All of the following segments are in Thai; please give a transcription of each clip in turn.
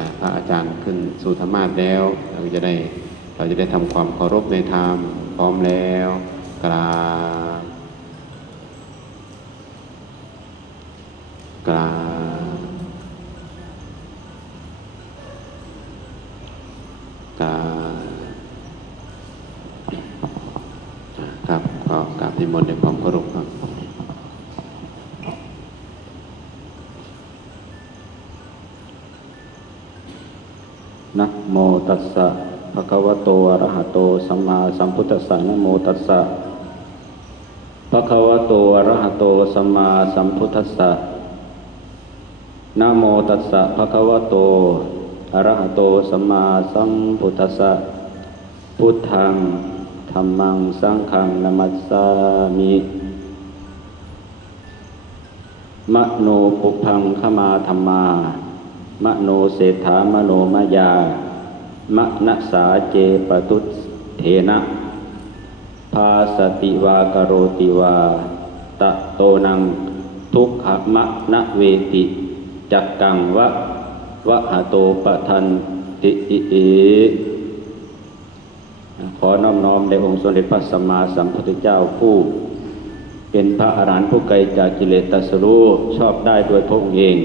จากพระอาจารย์ขึ้นสู่ธรรมาสน์แล้วเราจะได้ทำความเคารพในธรรมพร้อมแล้วกราบกราบกราบครับก็กราบนิมนต์ในความเคารพครับนะโมตัสสะภะคะวะโตอะระหะโตสัมมาสัมพุทธัสสะนะโมตัสสะภะคะวะโตอะระหะโตสัมมาสัมพุทธัสสะนะโมตัสสะภะคะวะโตอะระหะโตสัมมาสัมพุทธัสสะพุทธังธัมมังสังฆังนะมัสสามิมโนปุพพังขมาธัมมามโนเศรษฐามโนมยามนัสสาเจปตุเถนะภาสติวากโรติวาตะโตนังทุกขมะนะเวติจักกังวะหะโตปะทันติอิขอน้อมน้อมในองค์สมเด็จพระสัมมาสัมพุทธเจ้าผู้เป็นพระอรหันต์ผู้ไกลจากกิเลสตรัสรู้ชอบได้โดยพระองค์เอง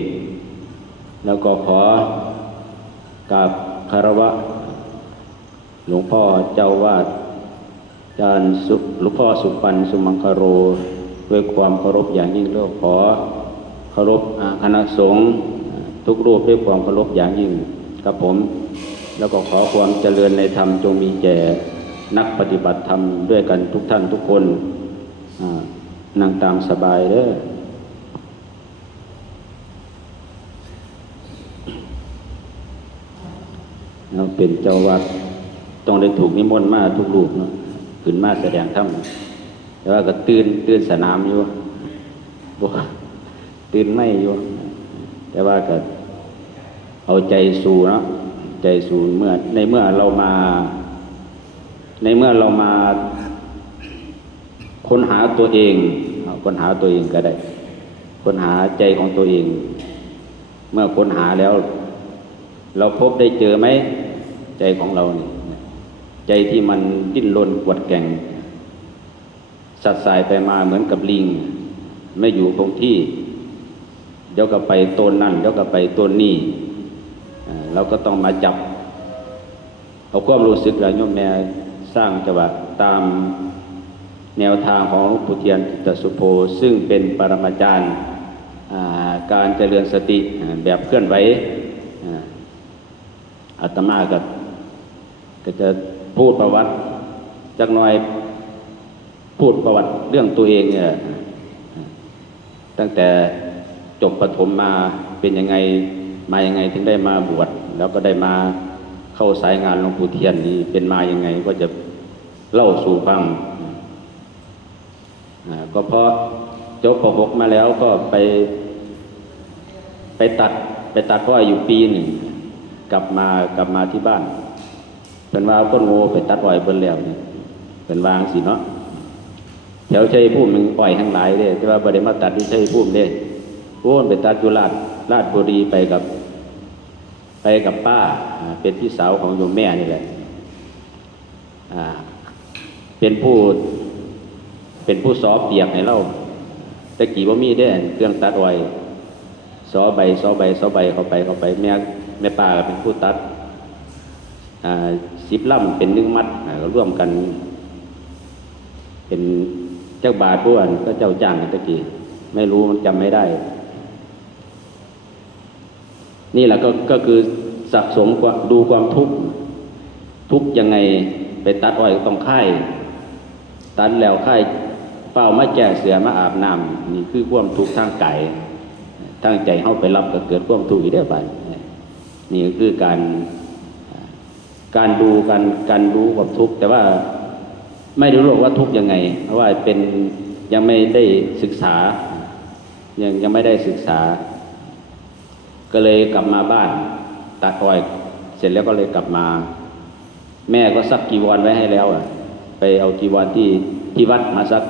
แล้วก็ขอกราบคารวะหลวงพ่อเจ้าวาดอาจารย์หลวงพ่อสุปันสุมังคโรด้วยความเคารพอย่างยิ่งแล้วขอเคารพคณะสงฆ์ทุกรูปด้วยความเคารพอย่างยิ่งกับผมแล้วก็ขอความเจริญในธรรมจงมีแก่นักปฏิบัติธรรมด้วยกันทุกท่านทุกคนนั่งตามสบายเด้อเราเป็นเจ้าวัดต้องได้ถูกนิมนต์มาทุกรูปเนาะขึ้นมาแสดงธรรมแต่ว่าก็ตื่นสนามอยู่บ่ตื่นไม่อยู่แต่ว่าก็เอาใจสู่เนาะใจสู่เมื่อเรามาค้นหาตัวเองค้นหาตัวเองก็ได้ค้นหาใจของตัวเองเมื่อค้นหาแล้วเราพบได้เจอไหมใจของเราเนี่ยใจที่มันดิ้นรนกวัดแกงสัดสายไปมาเหมือนกับลิงไม่อยู่คงที่เดี๋ยวก็ไปต้นนั่นเดี๋ยวก็ไปต้นนี่เราก็ต้องมาจับเอาความรู้สึกเราโยมแม่สร้างจังหวะตามแนวทางของหลวงปู่เทียนจิตสุโภซึ่งเป็นปรมาจารย์การเจริญสติแบบเคลื่อนไหวอาตมาก็จะพูดประวัติจักหน่อยพูดประวัติเรื่องตัวเองเนี่ยตั้งแต่จบประถมมาเป็นยังไงมายังไงถึงได้มาบวชแล้วก็ได้มาเข้าสายงานหลวงปู่เทียนนี้เป็นมายังไงก็จะเล่าสู่ฟังก็เพราะจบป .6 มาแล้วก็ไปตัดอ้อยอยู่ปีหนึ่งกลับมาที่บ้านเป็นว่าต้นโง่ไปตัดอ้อยเบิ่นแล้วนี่เป็นวางสิเนาะแถวชัยภูมิมันอ้อยทั้งหลายเด้แต่ว่าบ่ได้มาตัดที่ชัยภูมิเด้โอ้ไปตัดอยู่ราชบุรีไปกับป้าเป็นพี่สาวของโยมแม่นี่แหละเป็นผู้สอเปียกให้เราแต่กี่บ่มีได้เครื่องตัดอ้อยสอใบเข้าไปแม่ป้าก็เป็นผู้ตัด10 ล่ำเป็น1 มัดก็ร่วมกันเป็นเจ้าบาทบ้วนก็เจ้าจ้างตะกี้ไม่รู้มันจำไม่ได้นี่แหละก็คือสะสมดูความทุกข์ยังไงไปตัดอ้อยต้องค่ายตัดแล้วค่ายเฝ้ามาแก่เสือมาอาบน้ำนี่คือความทุกข์ทางกายทางใจเข้าไปรับก็เกิดความทุกข์อีกได้ไปนี่ก็คือการดูการรู้ความทุกข์แต่ว่าไม่รู้ว่าทุกข์ยังไงเพราะว่ายังไม่ได้ศึกษายังไม่ได้ศึกษาก็เลยกลับมาบ้านตัดอ้อยเสร็จแล้วก็เลยกลับมาแม่ก็ซักจีวรไว้ให้แล้วไปเอาจีวรที่วัดมาซัก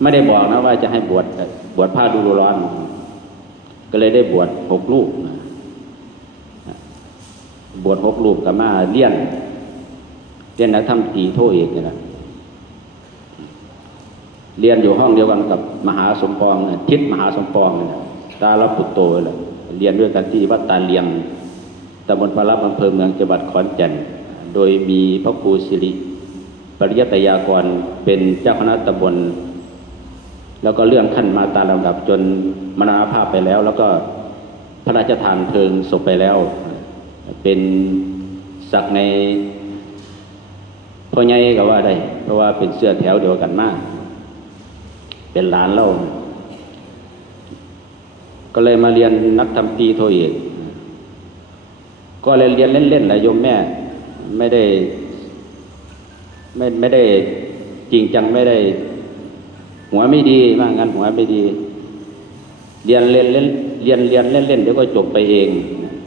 ไม่ได้บอกนะว่าจะให้บวชผ้าดูร้อนก็เลยได้บวช6 ลูก บวช6 รูปก็มาเรียนนักธรรมตรีโทเอกนี่แหละเรียนอยู่ห้องเดียวกันกับมหาสมปองทิศมหาสมปองนี่ตาลปุตโตเลยเรียนด้วยกันที่วัดตาเลียมตำบลพระรับอำเภอเมืองจังหวัดขอนแก่นโดยมีพระครูสิริปริยัตยากรเป็นเจ้าคณะตำบลแล้วก็เลื่อนขั้นมาตามลำดับจนมรณภาพไปแล้วแล้วก็พระราชทานเพลิงศพไปแล้วเป็นศักดิ์ในพ่อใหญ่ก็ว่าได้เพราะว่าเป็นเสื้อแถวเดียวกันมากเป็นหลานเล่าก็เลยมาเรียนนักธรรมตรีโทเอกก็เลยเรียนเล่นๆแหละโยมแม่ไม่ได้จริงจังไม่ได้หัวไม่ดีว่างั้นหัวไม่ดีเรียนเล่นเล่นเดี๋ยวก็จบไปเอง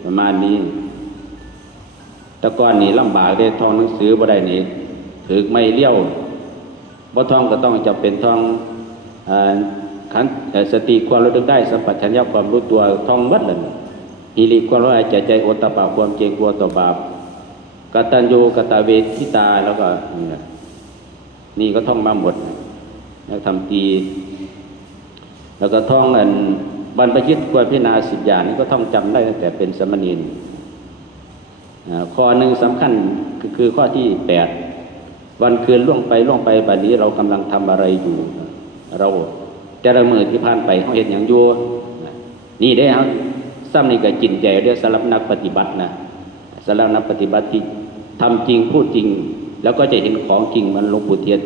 ประมาณนี้แต่ก่อนนี่ลำบากได้ท่องหนังสือบ่ได้นี่ถือไม่เลี้ยวบ่ท่องก็ต้องจะเป็นท่องขันสติความระลึกได้สัมปชัญญะความรู้ตัวท่องวัดเลยหิริความรู้ใจโอตตปะความเจริญกลัวต่อบาปกตัญญูกตเวทิตาแล้วก็นี่ก็ท่องมาหมดนักธรรมตรีแล้วก็ท่องบรรพชิตควรพิจารณา10 อย่างนี้ก็ท่องจำได้ตั้งแต่เป็นสมณีนข้อหนึ่งสำคัญคือข้อที่8วันคืนล่วงไปบัดนี้เรากำลังทำอะไรอยู่เราแต่ละมือที่ผ่านไปเขาเห็นอย่างอยู่นี่ได้ครับซ้ำนี่ก็จิตใจเรียกสำหรับนักปฏิบัตินะสำหรับนักปฏิบัติที่ทำจริงพูดจริงแล้วก็จะเห็นของจริงมันหลวงปู่เทียน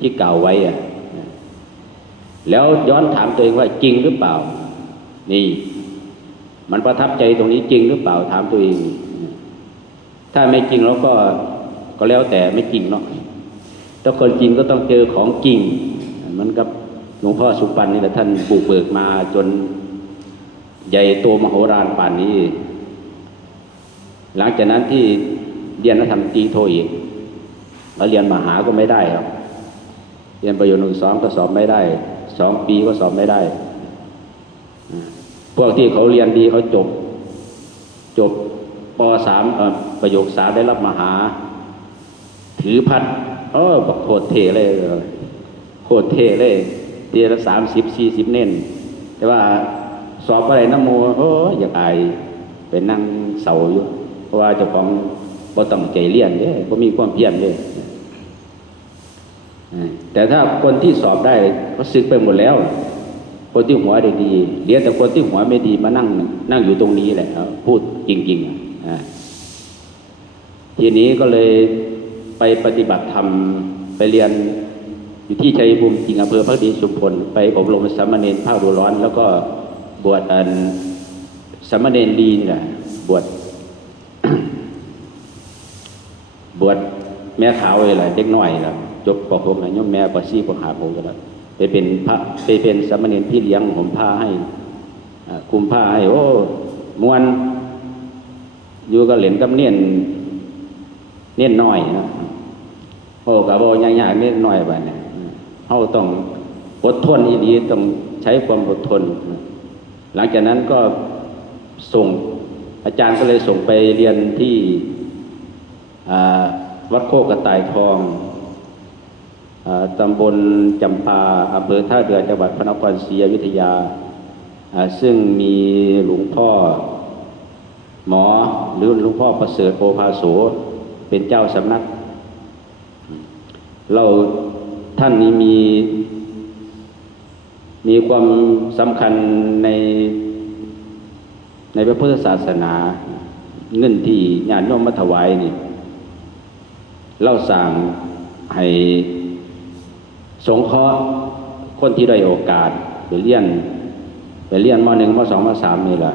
ที่กล่าวไว้แล้วย้อนถามตัวเองว่าจริงหรือเปล่านี่มันประทับใจตรงนี้จริงหรือเปล่าถามตัวเองถ้าไม่จริงแล้วก็แล้วแต่ไม่จริงเนาะถ้าคนจริงก็ต้องเจอของจริงมันกับหลวงพ่อสุปันนี่แหละท่านบุกเบิกมาจนใหญ่โตมโหฬารป่านนี้หลังจากนั้นที่เรียนนักธรรมตรีโทอีกแล้วเรียนมหาก็ไม่ได้ครับเรียนประโยชน์1 2ก็สอบไม่ได้2 ปีก็สอบไม่ได้พวกที่เขาเรียนดีเขาจบป.3 ประโยค3ได้รับมหาถือพัดบักโคตรเท่เลยโคตรเท่เลยเดือนละ30-40 เน้นแต่ว่าสอบอะไรน้ำโมอยากอายเป็นนั่งเสาอยู่เพราะว่าเจ้าของบ่ต้องใจเรียนเนี่ยบ่มีความเพียรเนี่ยแต่ถ้าคนที่สอบได้เขาสึกไปหมดแล้วคนที่หัวดีๆเหลือแต่คนที่หัวไม่ดีมานั่งอยู่ตรงนี้แหละพูดจริงๆทีนี้ก็เลยไปปฏิบัติธรรมไปเรียนอยู่ที่ชัยภูมิจริงอำเภอพระดีชุมพลไปอบรมสามเณรภาคฤดูร้อนแล้วก็บวชสามเณรลีนี่แหละบวช บวชแม่ขาวเลยแหละเด็กน้อยแล้วจบป.6นะโยมแม่ป.4 ป.5 ผมก็แล้วไปเป็นสามเณรพี่เลี้ยงผมผ้าให้คุมผ้าให้มวนอยู่กับเหรียญกับเนียนน้อยนะกับบ่ยากๆเนียนน้อยไปเนี่ยเขาต้องอดทนอีดีต้องใช้ความอดทนหลังจากนั้นก็ส่งอาจารย์ก็เลยส่งไปเรียนที่วัดโคกกระต่ายทองตำบลจำปาอำเภอท่าเรือจังหวัดพระนครศรีอยุธยาซึ่งมีหลวงพ่อหมอหรือหลวงพ่อประเสริฐโอภาโสเป็นเจ้าสำนักเราท่านนี้มีความสำคัญในพระพุทธศาสนาเงินที่ญาติโยมมาถวายนี่เล่าสั่งให้สงเคราะห์คนที่ได้โอกาสไปเรียนม.1 ม.2 ม.3 นี่แหละ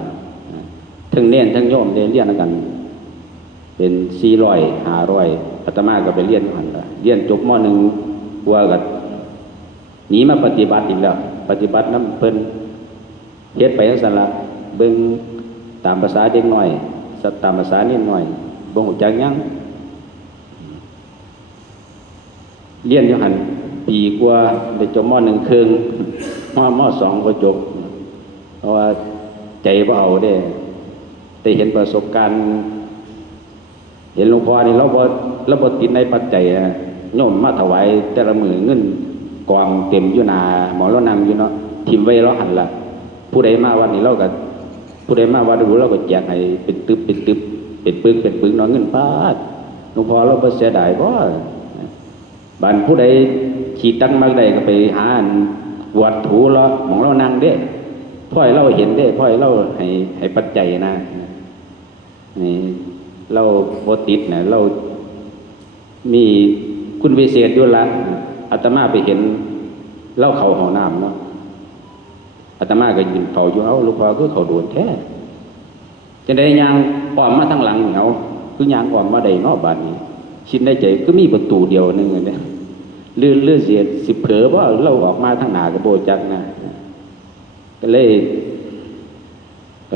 ทั้งเน้นทั้งโยมเรียนกันเป็น400 500อาตมาก็ไปเรียนกันละเรียนจบม.1 ว่ากันหนีมาปฏิบัติอีกแล้วปฏิบัติน้ำเพิ่นเฮ็ดไปทั้งสละเบิ่งตามภาษาเด็กน้อยตามภาษาเน้นน้อยบ่ฮู้จักหยังเรียนอยู่หั่นปีกว่าได้จบม.1 ครึ่งม.2 ก็จบเพราะว่าใจบ่เอาได้เห็นประสบการณ์ เห็นหลวงพ่อนี่เราบ่ติดในปัจจัยนะโยมมาถวายแต่ละมื้อเงินกองเต็มอยู่หน้าหมอเรานั่งอยู่เนาะทิ่มไว้เราหันล่ะผู้ใดมาวันนี้เราก็ผู้ใดมาวัดรู้เราก็แจกให้เป็นตึบเป็นตึบเป็นปึกเนาะเงินปาดหลวงพ่อเราบ่เสียดายบ่บัดผู้ใดขี้ตังมากได้ก็ไปหาวัดถูเราหมองเรานั่งเด้พ่อยเราเห็นเด้พ่อยเราให้ปัจจัยนะนี่เราบ่ติดนะเรามีคุณวิเศษอยู่ละอาตมาไปเห็นเล่าเขาห้องน้ำเนาะอาตมาก็ยืนเฝ้าอยู่เอาหลวงพ่อคือเขาโดนแท้จะได้ยางอ้อมมาทางหลังเอาคือยางอ้อมมาได้เนาะบาดนี้คิดในใจก็มีประตูเดียวนึงเนี่ยเลื่อนเสียสิเผลอว่าเราออกมาทางหน้าก็บ่จักนะก็เ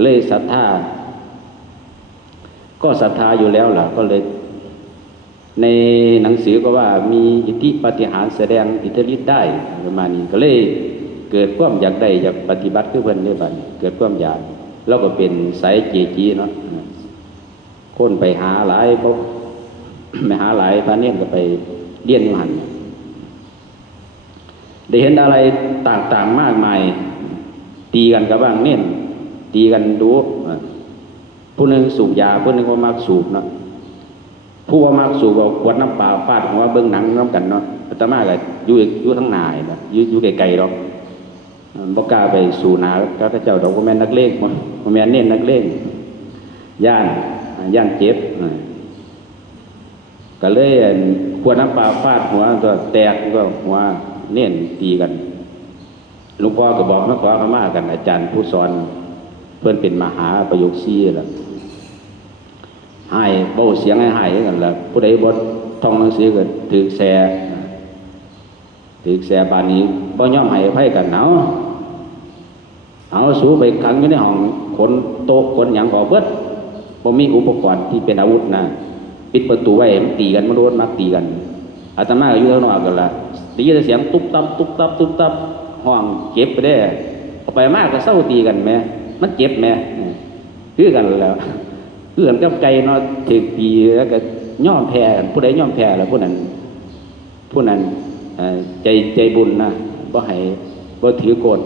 ลยศรัทธาก็ศรัทธาอยู่แล้วล่ะก็เลยในหนังสือก็ว่ามีอิทธิปาฏิหาริย์แสดงอิทธิฤทธิ์ได้ประมาณนี้ก็เลยเกิดความอยากได้อยากปฏิบัติคือเพิ่นได้บัดนี้เกิดความอยากเราก็เป็นสายเจจีเนาะคนไปหาหลายพวก ไม่หาหลายพระเนตรก็ไปเรียนอยู่หั่นได้เห็นอะไรต่างๆมากมายตีกันกับบ้างเน้นตีกันดูผู้หนึ่งสูบยาผู้หนึ่งก็มักสูบเนาะผู้ว่ามักสูบเอาขวดน้ำเปล่าฟาดหัวเบิ้งหนังน้ำกันเนาะอาตมาก็อยู่ทั้งนายนะอยู่ไกลๆหรอกบ่กล้าไปสู่นาพระเจ้าดอกบ่แม่นนักเลงบ่แม่นเน้นนักเลงย่านเจ็บก็เลยขวดน้ำเปล่าฟาดหัวตัวแตกก็หัวเน้นตีกันหลวงพ่อก็บอกมาขอขมากันอาจารย์ผู้สอนเพื่อนเป็นมหาประโยคซี่ล่ะให้เบาเสียงให้กันล่ะผู้ใดบ่ท่องหนังสือก็ถือแสบานนี้บ่ยอมให้อภัยกันเอาสู้ไปขังอยู่ในห้องขนโต๊ะขนหยังออกเบิดบ่มีอุปกรณ์ที่เป็นอาวุธนะปิดประตูไว้มันตีกันมันโดนมาตีกันอาตมาก็อยู่ข้างนอกกันล่ะได้ยินเสียงตุ๊บตับห้องเจ็บไปได้ออกไปมากก็เศร้าตีกันแม่มันเจ็บแม่คือกันแล้วคือกันกับไก่เนาะถึงปีแล้วก็ย่อมแพ้กันผู้ใดย่อมแพ้แล้วผู้นั้นใจบุญนะบ่ถือโกรธ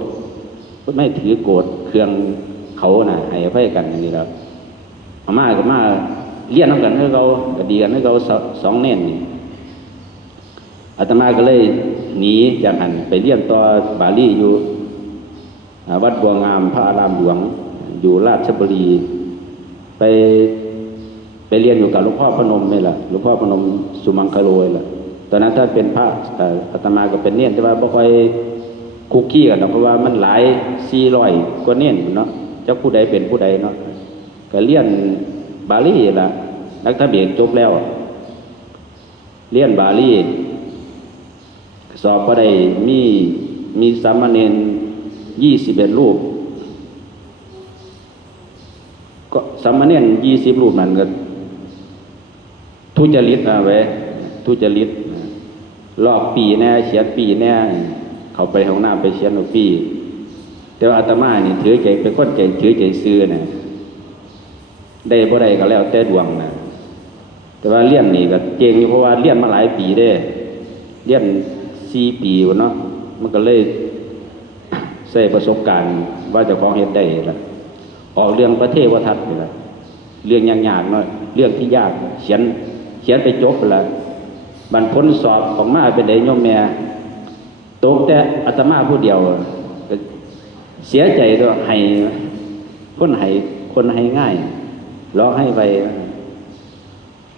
ไม่ถือโกรธเครื่องเขาน่ะให้อภัยกันอย่างนี้แล้วมาก็มาเลี้ยนกันให้เขาก็ดีกันให้เขาสองเน้นนี่อาตมาก็เลยหนีจากหันไปเรียนต่อบาลีอยู่วัดบัวงามพระอารามหลวงอยู่ราชบุรีไปเรียนอยู่กับหลวงพ่อพนมนี่แหละหลวงพ่อพนมสุมังคโลล่ะตอนนั้นถ้าเป็นพระอาตมาก็เป็นเนียนแต่ว่าบ่ค่อยคุกกี้กันเพราะว่ามันหลาย400กว่าเนียนเนาะเจ้าผู้ใดเป็นผู้ใดเนาะก็เรียนบาลีล่ะนักทะเบียนจบแล้วเรียนบาลีสอบก็ได้มีสามเณร21รูปก็สามเณร20รูปนั่นก็ทุจริตไว้ทุจริตลอกปีแน่เขียนปีแน่เขาไปห้องน้ำไปเขียนเอาปีแต่ว่าอาตมานี่ถือใจเป็นคนใจถือใจซื่อน่ะได้บ่ได้ก็แล้วแต่ดวงน่ะแต่ว่าเรียนนี่ก็เก่งอยู่เพราะว่าเรียนมาหลายปีเด้เรียน4 ปีเนาะมันก็เลยใช้ประสบการณ์ว่าเจ้าของเฮ็ดได้ล่ะออกเรื่องประเทศวทัศน์นี่ล่ะเรื่องยากๆเนาะเรื่องที่ยากเขียนไปจบแล้วบรรผลสอบของมาเป็นได้โยมแม่ตกแต่อาตมาผู้เดียวก็เสียใจด้วยให้คนให้ง่ายร้องให้ไป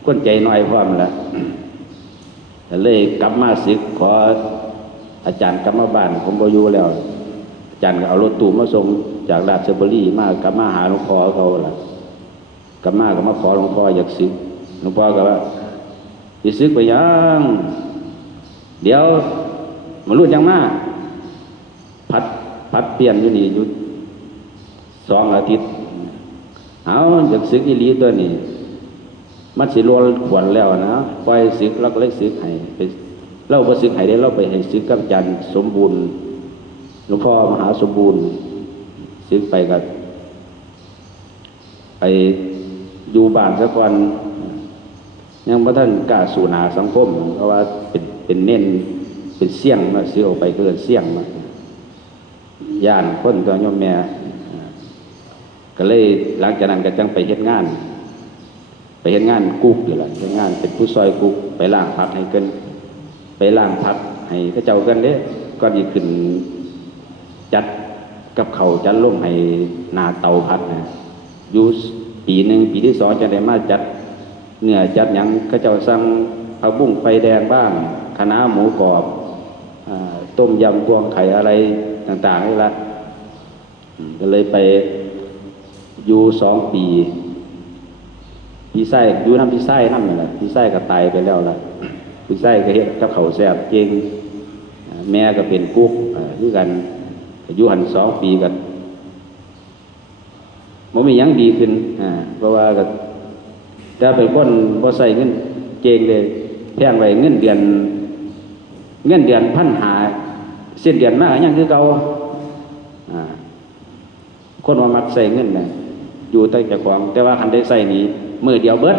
คนใจน้อยพร้อมแล้วเลยกลับมาศึกขออาจารย์กลับมาบ้านผมบ่อยู่แล้วอาจารย์ก็เอารถตู้มาส่งจากราชบุรีมากลับมาหาหลวงพ่อเขาล่ะกลับมาขอหลวงพ่ออยากศึกหลวงพ่อก็ว่าสิศึกไปยังเดี๋ยวมารู้จังมาพัดเปลี่ยนอยู่นี่อยู่2 อาทิตย์เอาอยากศึกอีหลีตัวนี้มันสิโลนขวัญแล้วนะปล่อยศึกแล้วก็เลยศึกให้ไปเราบ่ศึกให้ได้เราไปให้ศึกกับอาจารย์สมบูรณ์หลวงพ่อมหาสมบูรณ์ศึกไปกับไปอยู่บ้านสักวัน ยังบ่ทันกล้าสู่หน้าสังคมเพราะว่าเป็นเน้นเป็นเสี่ยงมาซื้อออกไปเกินเสี่ยงมาย่านคนตัวโยมแม่ก็เลยหลังจากนั้นก็จังไปเฮ็ดงานกุ๊กอยู่ล่ะเฮ็ดงานเป็นผู้ซอยกุ๊กไปล้างผักให้เกินไปล้างผักให้เขาเจ้ากันเด้ก่อนสิขึ้นจัดกับเขาจัดลงให้หน้าเตาผัดนะอยู่ปีหนึ่งปีที่2จะได้มาจัดเนื้อจัดหยังเขาเจ้าสั่งผักบุ้งไฟแดงบ้างคะน้าหมูกรอบต้มยำพวงไข่อะไรต่างๆนี่ละก็เลยไปอยู่2 ปีพี่ไส้อยู่น้ำพี่ไส้น้ำนี่แหละพี่ไส้ก็ตายไปแล้วล่ะพี่ไส้ก็เฮ็ดกับเขาแซ่บเก่งแม่ก็เป็นกุ๊กด้วยกันอยู่หัน2 ปีกันมันมีหยังดีขึ้นเพราะว่าก็ถ้าเป็นคนบ่ใส่เงินเก่งเลยแพงไว้เงินเดือน1,500สิ้นเดือนมายังคือเก่าคนว่ามักใส่เงินน่ะอยู่แต่เจ้าของแต่ว่าคันได้ใส่นี้มื้อเดียวเบิด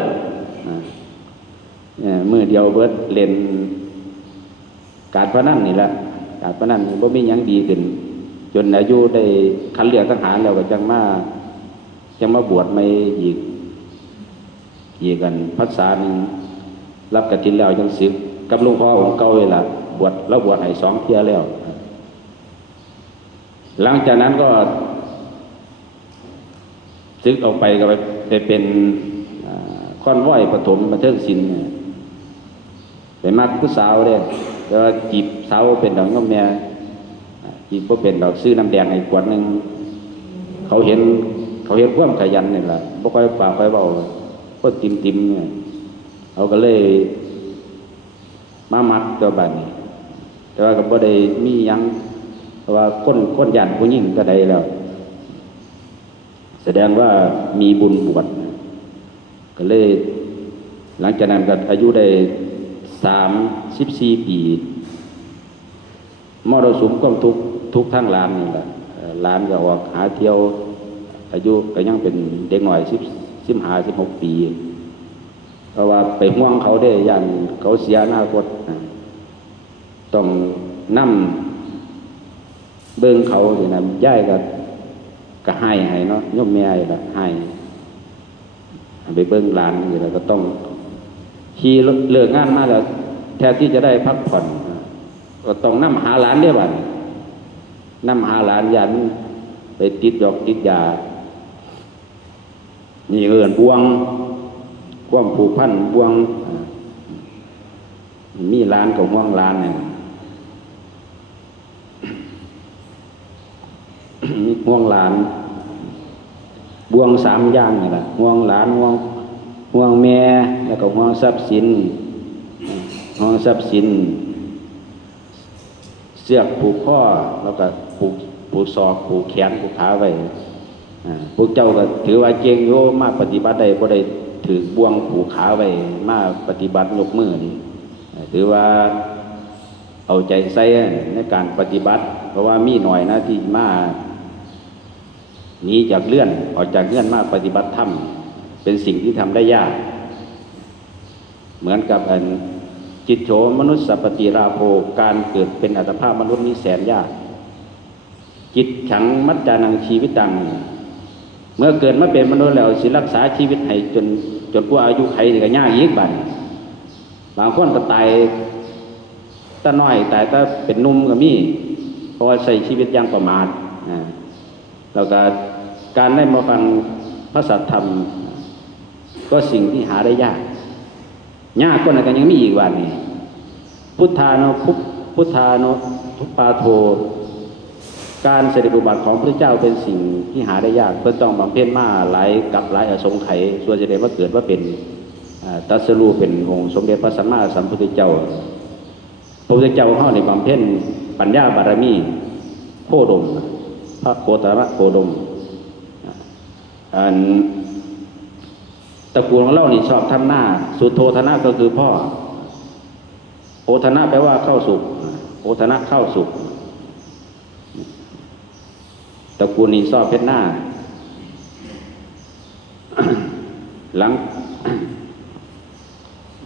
มื้อเดียวเบิดเล่นการพนันนี่แหละการพนันบ่มีหยังดีขึ้นจนอายุได้คัดเลือกทหารแล้วก็จังมาบวชใหม่อีกกันพรรษานึงรับกฐินแล้วจังศึกกับหลวงพ่อองค์เก่านี่ล่ะบวชให้2 เที่ยแล้วหลังจากนั้นก็ศึกออกไปก็ไปเป็นค่อนว้อยปฐมบันเทิงศิลป์ไปมักผู้สาวเด้แต่ว่าจีบสาวเป็นดอกน้องแม่จีบบ่เป็นดอกซื้อน้ำแดงให้ขวดนึงเขาเห็นความขยันนี่ล่ะบ่ค่อยปากค่อยเว้าก็ติ่มๆเนี่ยเขาก็เลยมามักตัวบัดนี้แต่ว่าก็บ่ได้มีหยังเพราะว่าคนย่านผู้หญิงก็ได้แล้วแสดงว่ามีบุญบวชก็เลยหลังจากนั้นก็อายุได้34 ปีมรสุมความทุกข์ทั้งหลานนี่แหละหลานก็ออกหาเที่ยวอายุก็ยังเป็นเด็กหน่อย15-16 ปีเพราะว่าไปห่วงเขาได้ย่านเขาเสียอนาคตต้องนำเบิ่งเขาสินะย้ายก็ให้เนาะโยมแม่ล่ะให้ไปเบิ่งหลานนี่แล้วก็ต้องขี่เลิกงานมาแล้วแทนที่จะได้พักผ่อนก็ต้องนำหาหลานเด้บัดนำหาหลานยันไปติดดอกติดยานี่เอิ้นบ่วงความผูกพันบ่วงมีหลานกับห่วงหลานเนี่ยมีห่วงหลานบ่วง3 อย่างนี่ล่ะห่วงหลานห่วงแม่แล้วก็ห่วงทรัพย์สินเสือกผูกข้อแล้วก็ผูกศอกผูกแขนผูกขาไว้พวกเจ้าก็ถือว่าเก่งโยมาปฏิบัติได้บ่ได้ถือบ่วงผูกขาไว้มาปฏิบัติยกมือนี่ถือว่าเอาใจใส่ในการปฏิบัติเพราะว่ามีหน่อยนะที่มาหนีจากออกจากเลื่อนมาปฏิบัติธรรมเป็นสิ่งที่ทำได้ยากเหมือนกับจิตโฉมนุสสปฏิราโภการเกิดเป็นอัตภาพมนุษย์นี้แสนยากจิตขังมัจจานังชีวิตตังเมื่อเกิดมาเป็นมนุษย์แล้วสิรักษาชีวิตให้จนกว่าอายุไขก็ยากอีกบัดบางคนก็ตายตาน้อยตายก็เป็นหนุ่มก็มีเพราะว่าใช้ชีวิตอย่างประมาทแล้วก็การได้มาฟังพระสัทธรรมก็สิ่งที่หาได้ยากกว่านั้นก็ยังมีอีกวันนี้พุทธานุพุปาโทการเสด็จอุบัติของพระเจ้าเป็นสิ่งที่หาได้ยากเพิ่นต้องบำเพ็ญมาหลายอสงไขยส่วนจะได้มาเกิดว่าเป็นตรัสรู้เป็นองค์สมเด็จพระสัมมาสัมพุทธเจ้าพระพุทธเจ้าเฮาในบำเพ็ญปัญญาบารมีโคดมพระโคตรโคดมตระกูลของเรานี่ชอบทำหน้าสุโธธนะก็คือพ่อโอธนะแปลว่าเข้าสุขโอธนะเข้าสุขตระกูลนี้ชอบเพชรหน้า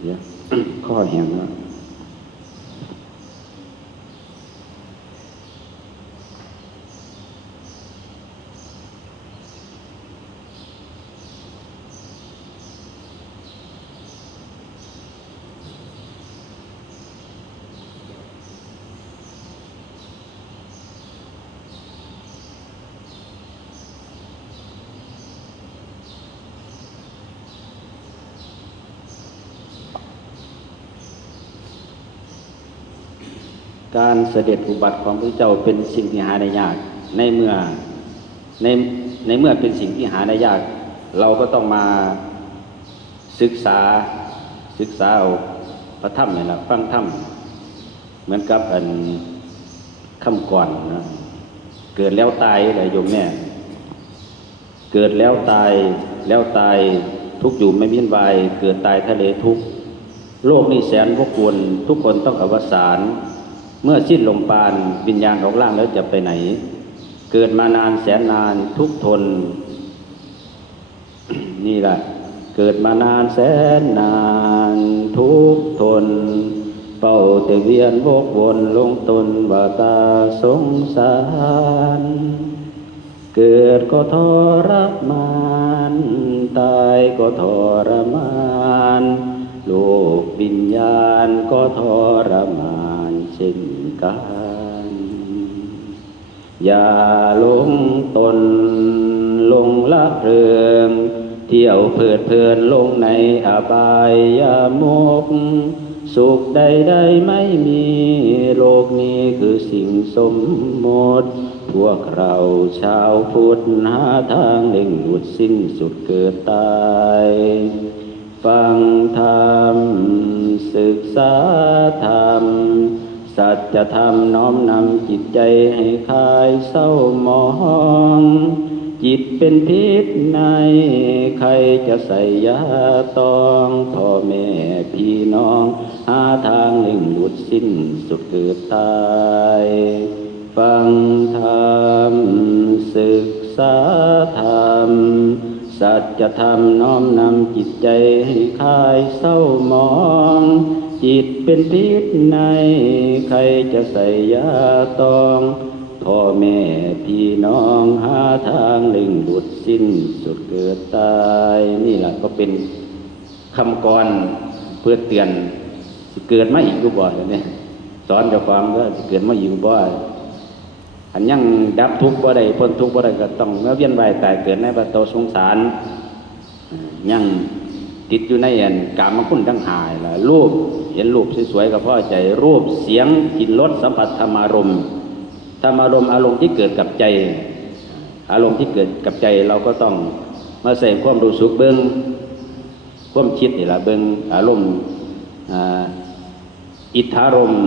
ห เดี๋ยว ข้อแห้งแล้วการเสด็จอุบัติของพระเจ้าเป็นสิ่งที่หาได้ยากในเมื่อเป็นสิ่งที่หาได้ยากเราก็ต้องมาศึกษาเอาพระธรรมนี่แหละฟังธรรมเหมือนกับคำก่อนนะเกิดแล้วตายอะไรโยมแม่เกิดแล้วตายทุกอยู่ไม่มีวายเกิดตายทะเลทุกโลกนี้แสนวกวนทุกคนต้องอวสานเมื่อสิ้นลมปราณวิญญาณของร่างแล้วจะไปไหนเกิดมานานแสนนานทุกทน นี่แหละเกิดมานานแสนนานทุกทนเป่าแต่เวียนวกวนลงตนว่าตาสงสารเกิดก็ทรมานตายก็ทรมานโลกวิญญาณก็ทรมานเช่นกันอย่าหลงตนลงละเริงเที่ยวเพลิดเพลินลงในอบายมุขสุขใดๆไม่มีโลกนี้คือสิ่งสมมติพวกเราชาวพุทธหาทางเล่งหลุดสิ้นสุดเกิดตายฟังธรรมศึกษาธรรมสัจธรรมน้อมนำจิตใจให้คลายเศร้าหมองจิตเป็นพิษในใครจะใส่ยาตองพ่อแม่พี่น้องหาทางเล่งหลุดสิ้นสุดเกิดตายฟังธรรมศึกษาธรรมสัจธรรมน้อมนำจิตใจให้คลายเศร้าหมองจิตเป็นพิษในใครจะใส่ยาตองพ่อแม่พี่น้องหาทางเล่งหลุดสิ้นสุดเกิดตายนี่แหละก็เป็นคำกรเพื่อเตือนเกิดมาอีกอยู่บ่อยเนี่ยสอนเจ้าความก็เกิดมาอยู่บ่อยอันยังดับทุกข์บ่ได้พ้นทุกข์บ่ได้ก็ต้องเวียนว่ายตายเกิดในวัฏสงสารยังติดอยู่ในกามคุณทั้งหายล่ะรูปเห็นรูปสวยๆก็พอใจรูปเสียงกลิ่นรสสัมผัสธรรมารมณ์อารมณ์ที่เกิดกับใจอารมณ์ที่เกิดกับใจเราก็ต้องมาใส่ความรู้สึกเบิ่งความคิดนี่ล่ะเบิ่งอารมณ์อิทธารมณ์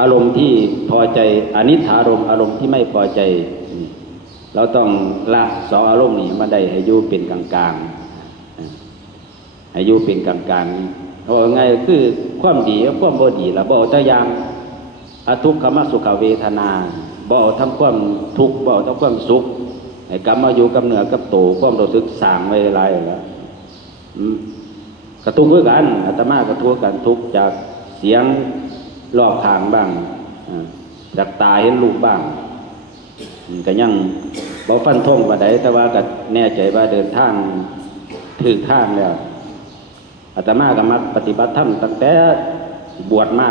อารมณ์ที่พอใจอนิถารมณ์อารมณ์ที่ไม่พอใจเราต้องละสองอารมณ์นี้มาได้ให้อยู่เป็นกลางๆให้อยู่เป็นกลางๆเอาง่ายคือความดีกับความบ่ดีล่ะบ่เอาแต่อย่างอทุกขมสุขเวทนาบ่เอาทั้งความทุกข์บ่เอาทั้งความสุขให้กลับมาอยู่กับเนื้อกับตัวความรู้สึกสร้างไว้หลายแล้วกระทุกข์ด้วยกันอาตมากระทุกข์กันทุกข์จากเสียงรอบข้างบ้างจากตาเห็นรูปบ้างก็ยังบ่ฟันธงว่าใดแต่ว่าก็แน่ใจว่าเดินทางถึงทางแล้วอาตมาก็มาปฏิบัติธรรมตั้งแต่บวชมา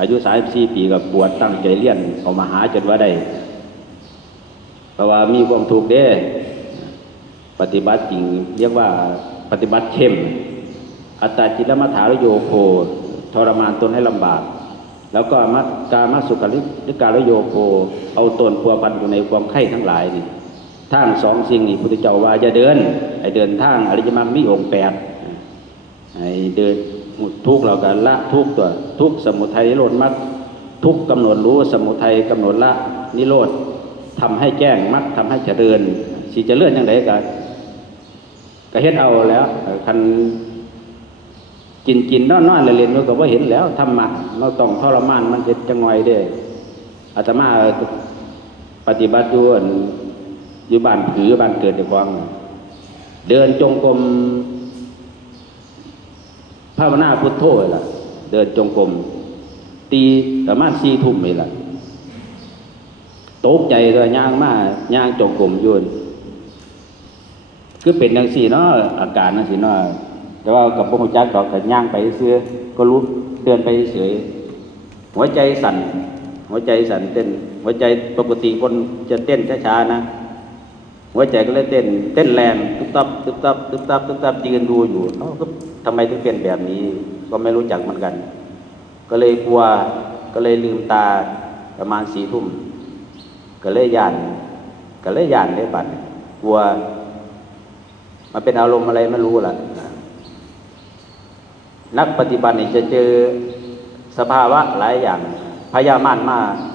อายุ34ปีกับบวชตั้งใจเรียนเอามาหาจนว่าได้เพราะว่ามีความทุกข์เด้ปฏิบัติจริงเรียกว่าปฏิบัติเข้มอัตตาจิตมัฏฐานโยโคทรมานตนให้ลำบากแล้วก็กามสุขลิกาลโยโคเอาตนพัวพันอยู่ในความไข่ทั้งหลายนี่ทางสองสิ่งนี้พุทธเจ้าว่าจะเดินให้เดินทางอริยมรรคมีองค์8ให้เดินทุกข์เราก็ละทุกข์ตัวทุกข์สมุทัยนิโรธมรรคทุกข์กำหนดรู้สมุทัยกำหนดละนิโรธทำให้แจ้งมรรคทำให้เจริญสิเจริญอย่างไรก็เฮ็ดเอาแล้วคันกินนอนเล่นๆมันก็ว่าเห็นแล้วธรรมะเราต้องทรมานมันจะง่อยเด้อาตมาปฏิบัติอยู่บ้านผือบ้านเกิดในความเดินจงกรม ภาวนาพุทโธล่ะเดินจงกรมตีประมาณ4 ทุ่มนี่ล่ะตกใจเลยย่างมาย่างจงกรมอยู่คือเป็นจังซี่เนาะอาการจังซี่เนาะแต่ว่ากับบ่ฮู้จักดอกก็ย่างไปซื่อก็รู้เตือนไปเฉยหัวใจสั่นเต้นหัวใจปกติคนจะเต้นช้าๆนะหัวใจก็เลยเต้นแรงตึบตับตึบตับตึบตับตึบตับยืนดูอยู่เอ้าก็ทำไมถึงเป็นแบบนี้ก็ไม่รู้จักเหมือนกันก็เลยกลัวก็เลยลืมตาประมาณ4 ทุ่มก็เลยย่านได้บัดกลัวมันเป็นอารมณ์อะไรไม่รู้ล่ะนักปฏิบัตินี่จะเจอสภาวะหลายอย่างพยามาร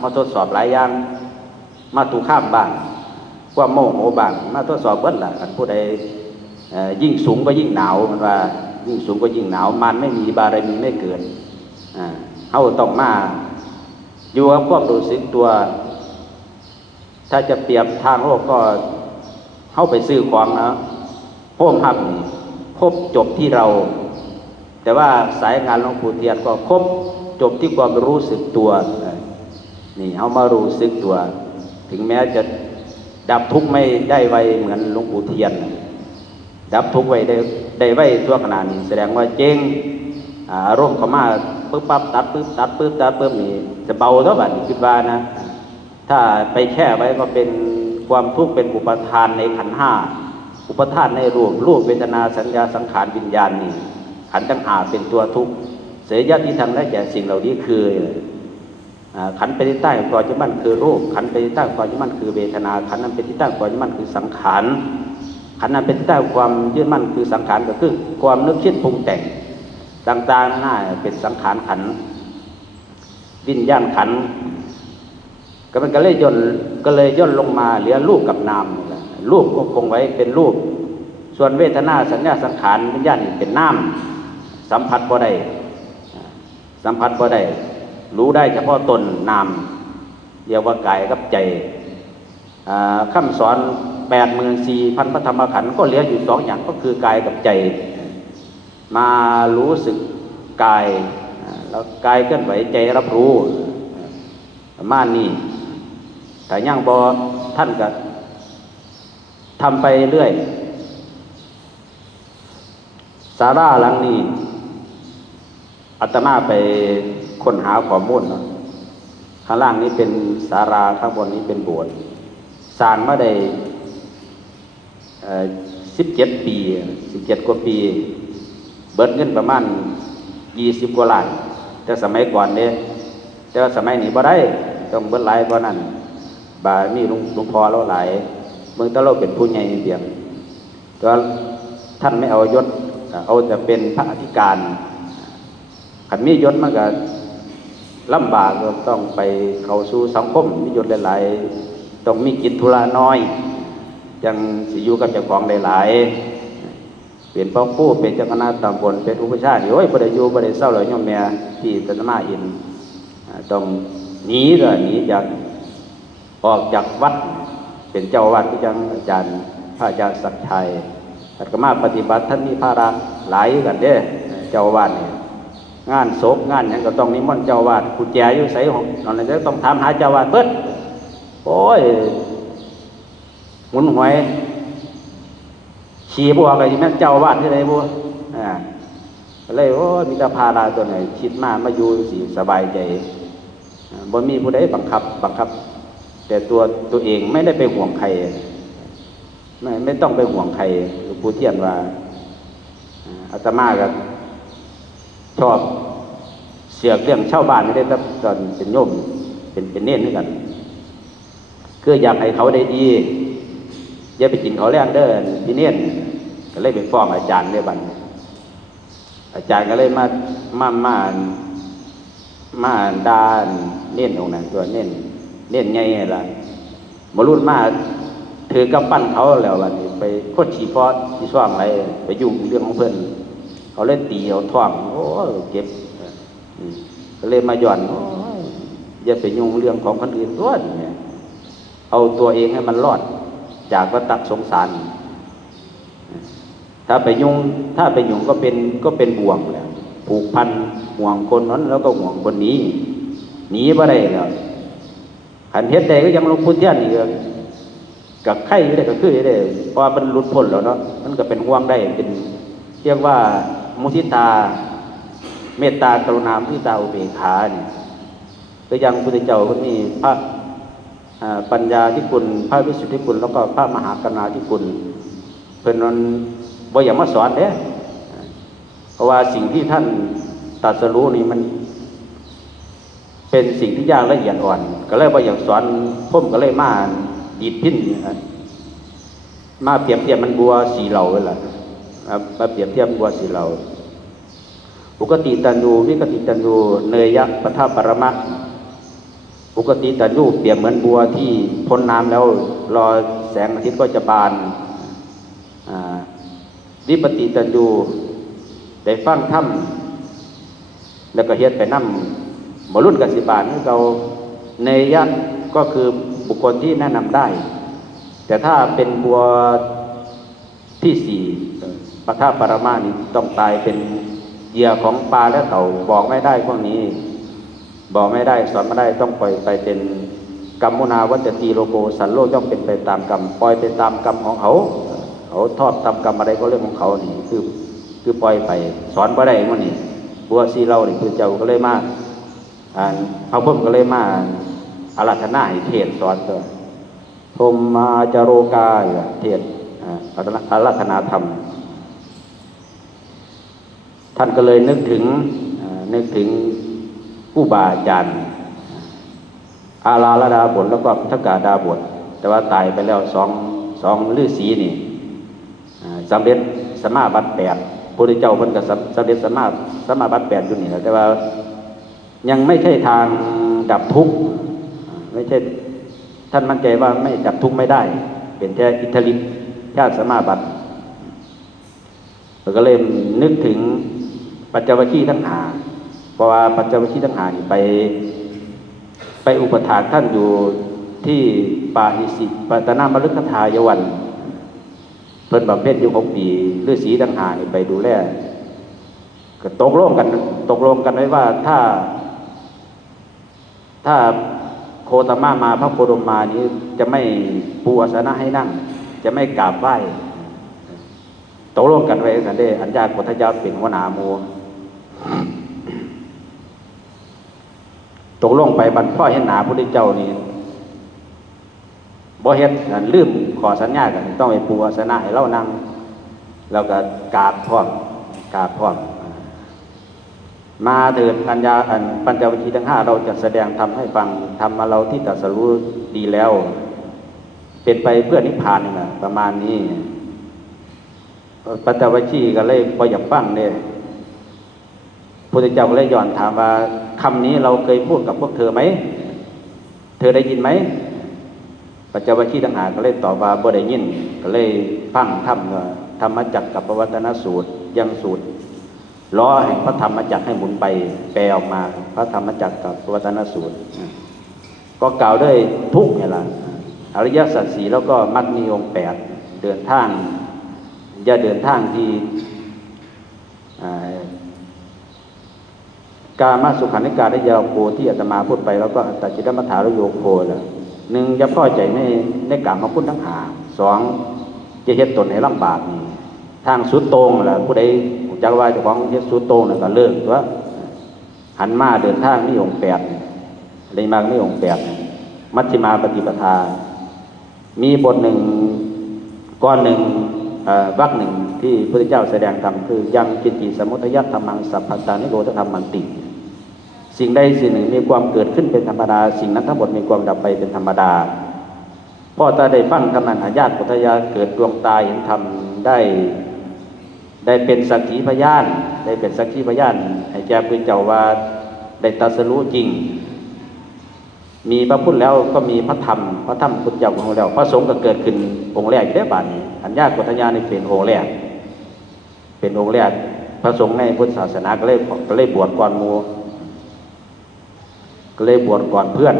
มาทดสอบหลายอย่างมาถูกข้ามบ้างความโมโหบ้างมาทดสอบเบิ้ลล่ะผู้ใดยิ่งสูงก็ยิ่งหนาวมันว่ายิ่งสูงก็ยิ่งหนาวมันไม่มีบารมีไม่เกินเฮาต้องมาอยู่กับความรู้สึกตัวถ้าจะเปรียบทางโลกก็เข้าไปซื้อของนะโฮมฮับครบจบที่เราแต่ว่าสายงานหลวงปู่เทียนก็ครบจบที่ความรู้สึกตัวนี่เอามารู้สึกตัวถึงแม้จะดับทุกข์ไม่ได้ไวเหมือนหลวงปู่เทียนดับทุกข์ไว้ได้ไวทั่วขนาดนี้แสดงว่าเจ๊งอารมณ์เข้ามาปึ๊บปั๊บตัดปึ๊บตัดปึ๊บตัดปึ๊บนี่จะเบาเท่าไหร่คิดว่านะถ้าไปแช่ไว้ก็เป็นความทุกข์เป็นอุปทานในขันธ์ห้าอุปทานในรูปเวทนาสัญญาสังขารวิญญาณนี่ขันธ์ทั้งห้าเป็นตัวทุกข์เสียยะที่ทำได้แก่สิ่งเหล่านี้คือขันธ์เป็นที่ตั้งก่อนจะมั่นคือรูปขันธ์เป็นที่ตั้งก่อนจะมั่นคือเวทนาขันธ์นั้นเป็นที่ตั้งก่อนจะมั่นคือสังขารขันธ์นั้นเป็นที่ตั้งความยึดมั่นคือสังขารก็คือความนึกคิดปรุงแต่งต่างๆน่าเป็นสังขารขันธ์วิญญาณขันธ์ก็มันก็เลยย่นลงมาเหลือรูปกับนามรูปก็คงไว้เป็นรูปส่วนเวทนาสัญญาสังขารวิญญาณเป็นนามสัมผัสบ่ได้รู้ได้เฉพาะตนนามเรียกว่ากายกับใจคำสอน 84,000 พระธรรมขันธ์ก็เหลืออยู่2อย่างก็คือกายกับใจมารู้สึกกายแล้วกายเคลื่อนไหวใจรับรู้ประมาณนี้แต่ยังบ่ท่านก็ทำไปเรื่อยศาลาหลังนี้อาตมาไปค้นหาข้อมูลข้างล่างนี้เป็นศาลาข้างบนนี้เป็นโบสถ์สร้างมาได้17 ปี17 กว่าปีเบิดเงินประมาณ20 กว่าล้านแต่สมัยก่อนเนี่ยแต่สมัยนี้บ่ได้ต้องเบิดหลายกว่านั้นบามีหลวงพ่อเราหลายเมืองตะเราเป็นผู้ใหญ่เพียงแต่ว่าท่านไม่เอายศเอาแต่เป็นพระอธิการขันมียศมันก็ลำบากก็ต้องไปเข้าสู่สังคมมียศหลายๆต้องมีกิจธุระน้อยจังสิอยู่กับเจ้าของหลายๆเป็นพ่อผู้เป็นเจ้าคณะตำบลเป็นอุปชฌาย์โอ้ยบ่ได้อยู่บ่ได้เศร้าเลยโยมแม่ที่อาตมาเห็นต้องหนีจากออกจากวัดเป็นเจ้าวัดที่จังอาจารย์พระอาจารย์ศักดิ์ชัยอาตมาปฏิบัติท่านมีภาระหลายกันเด้เจ้าวัดเนี่ยงานศพงานหยังก็ต้องนิมนต์เจ้าวัดกุญแจอยู่ไสของนั่นจะต้องถามหาเจ้าวัดเบิดโอ้ยหมุนหวยขี่บัวก็ยังแม่เจ้าวัดที่ไหนบัวเลยโอ้มีแต่ภาระตัวไหนคิดมาอยู่สิสบายใจบ่มีผู้ใดบังคับแต่ตัวเองไม่ได้ไปห่วงใครไม่ต้องไปห่วงใครหลวงปู่เทียนว่าอาตมาก็ชอบเสือกเรื่องชาวบ้านนี่ได้ตอนเป็นโยมเป็นเน้นด้วยกันคืออยากให้เขาได้ดีอย่าไปกินเขาแรงเด้อพี่เน้นก็เลยไปฟ้องอาจารย์ด้วยบัดอาจารย์ก็เลยมาด่าเน้นองค์นั้นตัวเน้นไงล่ะมารุ่นมาถือกำปั้นเขาแล้ววันนี้ไปโคตรฉีฟอดที่ช่วงอะไรไปยุ่งเรื่องของเพื่อนเขาเล่นตีเอาท่องโอ้เจ็บก็เลยมาหย่อนอย่าไปยุ่งเรื่องของคนอื่นตัวเนี่ยเอาตัวเองให้มันรอดจากวัฏสงสารถ้าไปยุ่งก็เป็นบ่วงแหละ ผูกพันห่วงคนนั้นแล้วก็ห่วงคนนี้หนีบ่ได้แล้วขันเฮ็ดได้ก็ยังหลวงปู่เทียนนี่กับไข่อยู่ได้ก็คือได้เพราะมันหลุดพ้นแล้วเนาะมันก็เป็นห่วงได้เป็นเรียกว่ามุทิตาเมตตากรุณามุทิตาอุเบกขาเนี่ยก็ยังพระพุทธเจ้าก็มีพระปัญญาธิคุณพระวิสุทธิคุณแล้วก็พระมหากรุณาธิคุณเพิ่นนั้นบ่อยากมาสอนเด้เพราะว่าสิ่งที่ท่านตรัสรู้นี่มันเป็นสิ่งที่ยากละเอียดอ่อนก็เลยบ่อยากสอนผมก็เลยมาดีดพิ้นมาเปรียบเทียบมันบัวสีเหล่าไว้ล่ะมาเปรียบเทียบบัวสีเหล่าอุกติตันยูวิกติตันยูเนยยะปะทะปรมะอุกติตันยูเปรียบเหมือนบัวที่พ้นน้ำแล้วรอแสงอาทิตย์ก็จะบานวิปติตันยูได้ฟังธรรมแล้วก็เฮ็ดไปนำบ่รุ่นกสิบาลเราเนยยะก็คือบุคคลที่แนะนำได้แต่ถ้าเป็นบัวที่สี่ปะทะปรมานี่ต้องตายเป็นเหยื่อของปลาและเต่าบอกไม่ได้พวกนี้บอกไม่ได้สอนไม่ได้ต้องปล่อยไปเป็นกรรมมุนาวัจตีโลโกสันโลกย่อมเป็นไปตามกรรมปล่อยไปตามกรรมของเขาทอดตามกรรมอะไรก็เรื่องของเขานี่คือปล่อยไปสอนไม่ได้พวกนี้บัวสีเรานี่คือเจ้าก็เลยมาพระพุทธก็เลยมาอาราธนาให้เทศสอนตัวพรหมาจโรกาเทศอาราธนาธรรมท่านก็เลยนึกถึงผู้บาอาจารย์อาราลดาบทแล้วก็ทักกาดาบทแต่ว่าตายไปแล้วสองฤาษีนี่สำเร็จสมาบัติ8พระพุทธเจ้าเพิ่นก็สำเร็จสมาบัติ8อยู่นี่แหละแต่ว่ายังไม่ใช่ทางดับทุกข์ไม่ใช่ท่านมั่นใจว่าไม่ดับทุกข์ไม่ได้เป็นแค่อิทธิฤทธิ์ชาติสมาบัติก็เลยนึกถึงปัจจวัคคีย์ทั้งห้าเพราะว่าปัจจวัคคีย์ทั้งห้านี่ไปอุปถากท่านอยู่ที่ป่าอิสิปตนามฤคทายวันเพิ่นบำเพ็ญอยู่6 ปีฤาษีทั้งห้านี่ไปดูแลก็ตกลงกันไว้ว่าถ้าโคตมะมาพระโคดมมานี้จะไม่ปูอาสนะให้นั่งจะไม่กราบไหว้ตกลงกันไว้กันได้อัญญาโกฏยาเป็นหัวหน้าหมู่ตกลงไปบรรพ่อเห็นหน้าพระพุทธเจ้านี่บ่เฮ็ดลืมขอสัญญากันต้องไปปูอาสนะให้เรานั่งแล้วก็กราบพร้อมมาเถิดปัญญาปัญจวัคคีย์ทั้ง5เราจะแสดงธรรมให้ฟังธรรมมาเราที่ตรัสรู้ดีแล้วเป็นไปเพื่อนิพพานนี่นะประมาณนี้ปัญจวัคคีย์ก็เลยบ่อยากฟังเด้พระพุทธเจ้าก็เลยย้อนถามว่าคำนี้เราเคยพูดกับพวกเธอไหมเธอได้ยินไหมปัญจวัคคีย์ทั้ง5ก็เลยตอบว่าบ่ได้ยินก็เลยฟังธรรมจักรกับปวัตตนสูตรยังสูตรล้อแห่งพระธรรมจักรให้หมุนไปแปลออกมาพระธรรมจักรกับปวัตตนสูตรก็กล่าวด้วยทุกข์นี่ล่ะอริยสัจสี่แล้วก็มรรคมีองค์8เดินทางอย่าเดินทางที่กามาสุขันธิกาได้ยาวโคที่อาตมาพูดไปแล้วก็อัตตจิตมัฏฐารโยโคล่ะ1อย่าพอใจในกามคุณทั้ง5 2จะเฮ็ดตนให้ลำบากนี่ทางสุดโต่งล่ะผู้ใดจักว่าเจ้าของเฮ็ดสุดโต่งน่ะก็เลิกตัวหันมาเดินทางมีองค์8ได้มากมีองค์8มัชฌิมาปฏิปทามีบทหนึ่งก้อนหนึ่งวรรคหนึ่งที่พระพุทธเจ้าแสดงธรรมคือยังกินจิสมุทยัตธรรมังสัพพัตตานิโรธธรรมมันติสิ่งใดสิ่งหนึ่งมีความเกิดขึ้นเป็นธรรมดาสิ่งนั้นทั้งหมดมีความดับไปเป็นธรรมดาพ่อตาได้ฟังธรรมนั้นญาติปุถยาเกิดดวงตาเห็นธรรมได้เป็นสักขีพยานให้แก่พระเจ้าว่าได้ตรัสรู้จริงมีพระพุทธแล้วก็มีพระธรรมพุทธเจ้าของเราพระสงฆ์ก็เกิดขึ้นองค์แรกได้บาดนี้อัญญาโกฏญาณเป็นองค์แรกพระสงฆ์ในพุทธศาสนาก็เลยบวชก่อนหมู่ก็เลยบวชก่อนเพื่อน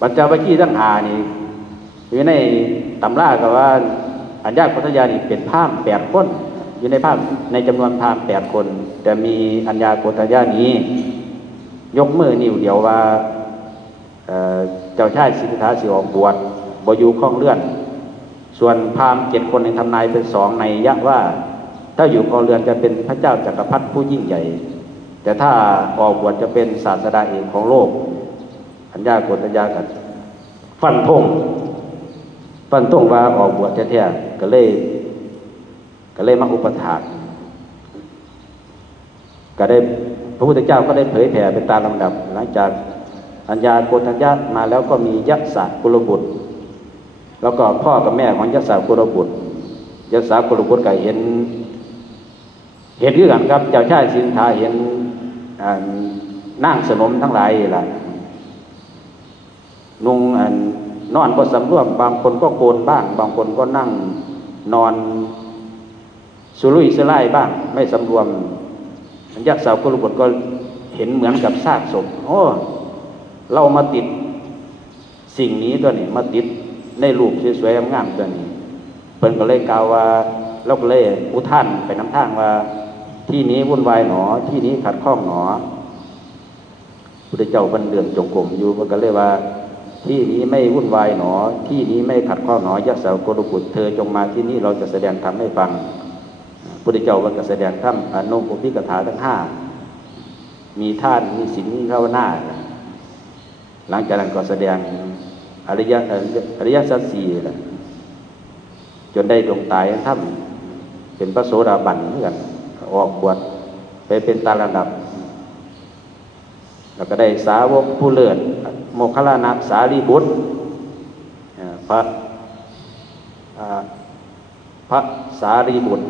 ปัญจวัคคีย์ทั้ง5นี่อยู่ในตำราก็ว่าอัญญาโกฏญาณนี่เป็นพราหมณ์8 คน อยู่ในภาพในจำนวนพราหมณ์8 คนแต่มีอัญญาโกณฑัญญานี้ยกมือนิ้วเดียวว่าเจ้าชายสิทธัตถะสิออกบวชบ่อยู่ครองเรือนส่วนพราหมณ์7 คนในทำนายเป็น2ในยะว่าถ้าอยู่ครองเรือนจะเป็นพระเจ้าจักรพรรดิผู้ยิ่งใหญ่แต่ถ้าออกบวชจะเป็นศาสดาเอกของโลกอัญญาโกณฑัญญากันฟันธงว่าออกบวชแท้ๆก็เลยมาอุปถากก็ได้พระพุทธเจ้าก็ได้เผยแผ่ไปตามลำดับหลังจากอัญญาโกณฑัญญามาแล้วก็มียศกุลบุตรแล้วก็พ่อกับแม่ของยศกุลบุตรยศกุลบุตรก็เห็นด้วยกันครับเจ้าชายสิทธัตถะเห็นนั่งสนมทั้งหลายล่ะนุ่งนอนก็สำรวมบางคนก็โกนบ้างบางคนก็นั่งนอนสุรุ่ยสุร่ายบ้างไม่สำรวมยักษ์สาวกุลบุตรก็เห็นเหมือนกับซากศพโอ้เรามาติดสิ่งนี้ตัวนี้มาติดในรูปสวยๆงามๆตัวนี้เพิ่นก็เลยกล่าวว่าเราก็เลยอุทานไปน้ำทางว่าที่นี้วุ่นวายหนอที่นี้ขัดข้องหนอพุทธเจ้าเพิ่นเดินจงกรมอยู่เพิ่นก็เลยว่าที่นี้ไม่วุ่นวายหนอที่นี้ไม่ขัดข้องหนอยักษ์สาวกุลบุตรเธอจงมาที่นี้เราจะแสดงธรรมให้ฟังพุทธเจ้าก็แสดงธรรมอนุปปิกถาทั้ง5มีทานมีศีลมีภาวนาหลังจากนั้นก็แสดงอริยสัจ4จนได้ดวงตายท่านเป็นพระโสดาบันเหมือนกันออกบวชไปเป็นตามลำดับแล้วก็ได้สาวกผู้เลิศโมคคัลลานะสารีบุตรพระสารีบุตร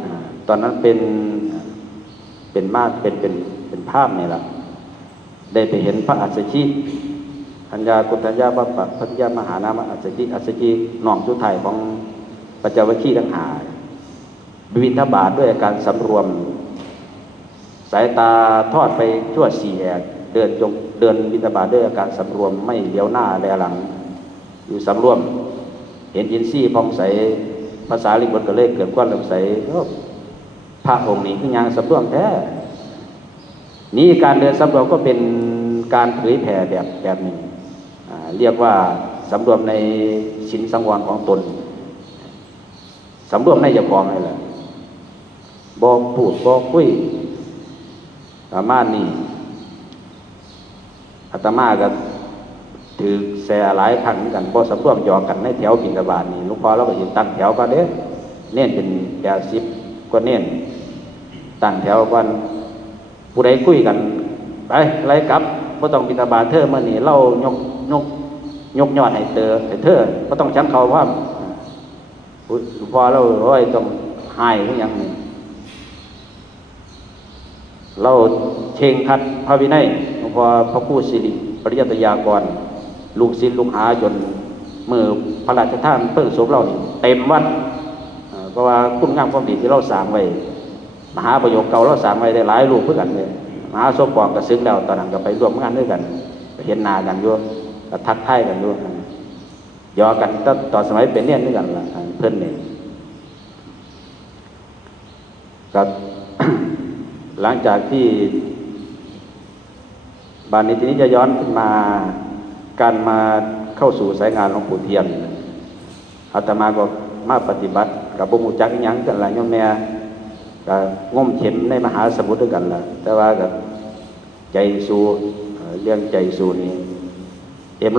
ตอนนั้นเป็นมาเป็นภาพนี่แหละได้ไปเห็นพระอัสสชิอัญญาโกณฑัญญาวัปปะพัทยามหานามอัสสชิน้องสุดท้ายของปัจจวัคคีย์ทั้ง5บิณฑบาตด้วยอาการสำรวมสายตาทอดไปทั่ว4 แอกเดินบิณฑบาตด้วยอาการสำรวมไม่เลี้ยวหน้าแลหลังอยู่สำรวมเห็นอินทรีย์ผ่องใสภาษาลิบุตรก็เลยเกิดความเลื่อมใสพระองค์นี้คือยางสำรวมแท้นี้การเดินสำรวมก็เป็นการเผยแผ่แบบหนึ่งเรียกว่าสำรวมในศีลสังวรของตนสำรวมในเจ้าของนี่แหละบอกพูดบอกคุยประมาณนี้อาตมาก็ถือแส่หลายครั้งกันพอสำรวมหยอกกันในแถวบิณฑบาตนี่หลวงพ่อเราก็เห็นตั้งแถวกันเด้เน้นเป็น80ก็เน้นตั้งแถวกันผู้ใดคุยกันไปไล่กลับบ่ต้องบิณฑบาตเธอมื้อนี้เรายกยอดให้เธอบ่ต้องฉันเขาว่าพอเราโอ้ยต้องหายหรือยังนี่เราเชงคัดพระวินัยหลวงพ่อพระผู้สิริปริยัตยากรลูกศิษย์ลูกหาจนมือพระราชทานเพิ่งศพเรานี่เต็มวัดเพราะว่าคุณงามความดีที่เราสร้างไว้มหาประโยคเก่าเราสร้างไว้ได้หลายรูปเพื่อกันเลยมหาสมปองก็ซึ้งแล้วตอนนั้นก็ไปร่วมงานด้วยกันเห็นหน้ากันอยู่ก็ทักทายกันอยู่ยอกันตอนสมัยเป็นเนี่ยด้วยกันล่ะเพื่อนนี่ก็ หลังจากที่บานนี้ทีนี้จะย้อนขึ้นมาการมาเข้าสู่สายงานหลวงปู่เทียนอาตมาก็มาปฏิบัติกับบุญจักรยังกันละโยมแม่ก็งมเข็มในมหาสมุทรด้วยกันละแต่ว่ากับใจสู้เรื่องใจสู้นี้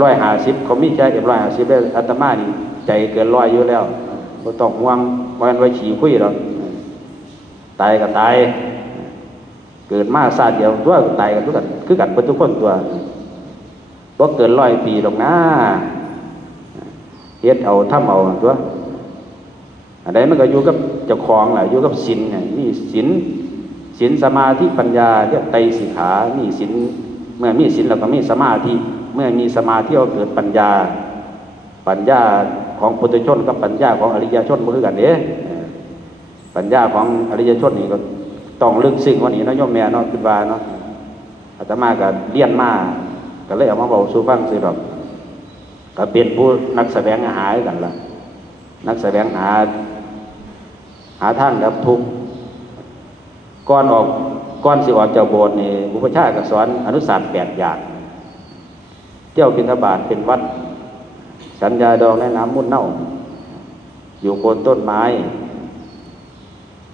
150เขามีใจ150ได้อาตมานี่ใจเกิน100อยู่แล้วบ่ต้องห่วงวันไว้ฉี่คุยหรอกตายก็ตายเกิดมาชาติเดียวตัวตายกันทุกกันคือกันเป็นทุกคนตัวบ่เกิน100 ปีหรอกนะเฮ็ดเอาทำเอาตัวอันใดมันก็อยู่กับเจ้าของแหละอยู่กับศีลเนี่ยมีศีลสมาธิปัญญาเรียกไตรสิกขามีศีลเมื่อมีศีลแล้วก็มีสมาธิเมื่อมีสมาธิก็เกิดปัญญาของปุถุชนกับปัญญาของอริยชนบ่คือกันเด้ปัญญาของอริยชนนี่ก็ต้องลึกซึ้งกว่านี้เนาะโยมแม่เนาะคิดว่าเนาะอาตมาก็เรียนมาก็เลยเอามาบอกสู่ฟังซื่อดอกก็เป็นผู้นักแสวงหากันล่ะนักแสวงหาทางดับทุกข์ ก่อนออกก่อนสิออกจากโบสถ์นี่อุปชฌาย์ก็สอนอนุสาสน์8อย่างเที่ยวบิณฑบาตเป็นวัดฉันยาดองและน้ำมุนเน่าอยู่โคนต้นไม้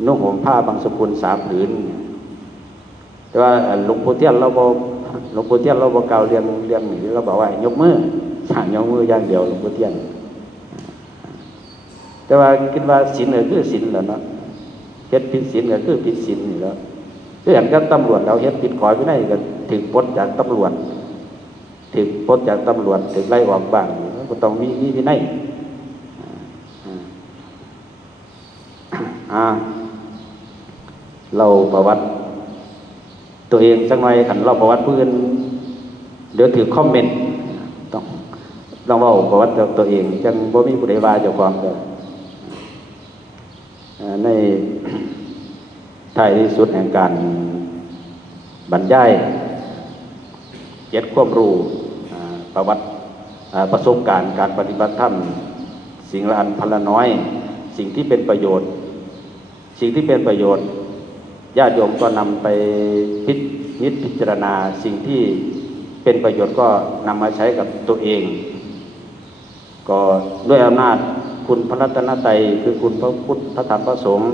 นุ่งห่มผ้าบางสกุล3 ผืนแต่ว่าหลวงปู่เทียนเราบ่กล่าวเรื่องนี้เราบอกว่ายกมือสั่งยกมืออย่างเดียวหลวงปู่เทียนแต่ว่าคิดว่าศีลก็คือศีลแหละเนาะเฮ็ดผิดศีลก็คือผิดศีลนี่แหล้วคืออย่างกับตำรวจเราเฮ็ดผิดขอวินัยก็ถึงปลดจากตำรวจถึงปลดจากตำรวจถึงไล่ออกบ้างก็ต้องมีวินัยเราประวัติตัวเองสักหน่อยขันเราประวัติเพื่อนเดี๋ยวถือคอมเมนต์ต้องเล่าประวัติตัวเองจังบ่มีผู้ใดว่าเจ้าของเลยในท้ายที่สุดแห่งการบรรยาย7 ความรู้ประวัติประสบการณ์การปฏิบัติธรรมสิ่งละอันพันละน้อยสิ่งที่เป็นประโยชน์ญาติโยมก็นำไปพิจารณาสิ่งที่เป็นประโยชน์ก็นำมาใช้กับตัวเองก็ด้วยอำนาจคุณพระรัตนตรัยคือคุณพระพุทธพระธรรมพระสงฆ์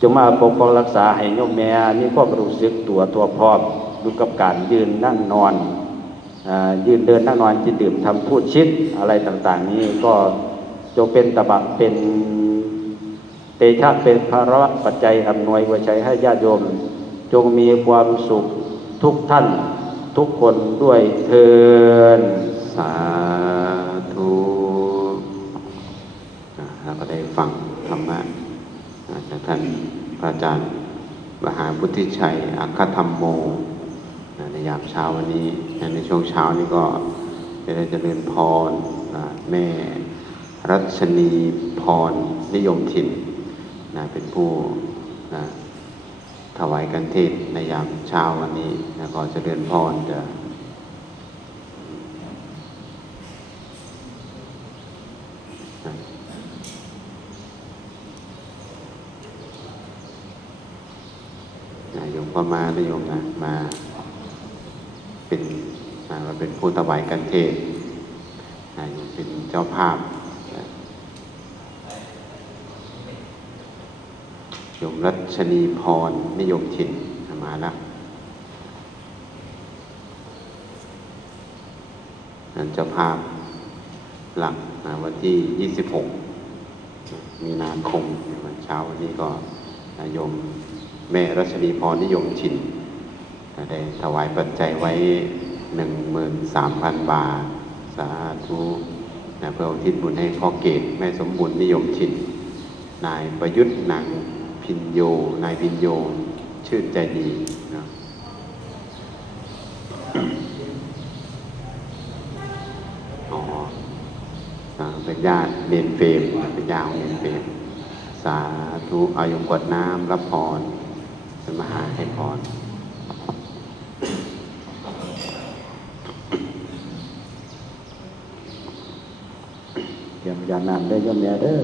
จงมาปกป้องรักษาให้โยมแม่มีความรู้สึกตัวพร้อมอยู่กับการยืนนั่งนอนยืนเดินนั่งนอนจิตดื่มทำพูดชิดอะไรต่างๆนี้ก็จงเป็นตบะเป็นเตชะเป็นภาระปัจจัยอำนวยไว้ใช้ให้ญาติโยมจงมีความสุขทุกท่านทุกคนด้วยเทอญสาธุเราก็ได้ฟังธรรมะจากท่านพระอาจารย์มหาพุทธิชัยอัคคธรรมโมในยามเช้าวันนี้ในช่วงเช้านี้ก็จะได้เจริญพรแม่รัชนีพรนิยมถิ่นเป็นผู้ถวายกันเทศในยามเช้าวันนี้แล้วก็เจริญพรจะโยมก็มาโยมมาเป็นผู้ถวายกันเทศโยมเป็นเจ้าภาพโยมรัชนีพรนิยมถิ่นมาแล้วนั่นเจ้าภาพหลังวันที่26 มีนาคมวันเช้าวันนี้ก็โยมแม่รัชนีพรนิยมถิ่นได้ถวายปัจจัยไว้ 13,000 บาทสาธุเพื่ออุทิศบุญให้พ่อเกศแม่สมบุญนิยมถิ่นนายประยุทธ์นายพินโยชื่นใจดีนะเป็นญาติเนนเฟรมเป็นญาติเนนเฟรมสาธุอายุกวดน้ำรับพรเป็นมหาให้พรอย่านานได้ย่อมแม่เด้อ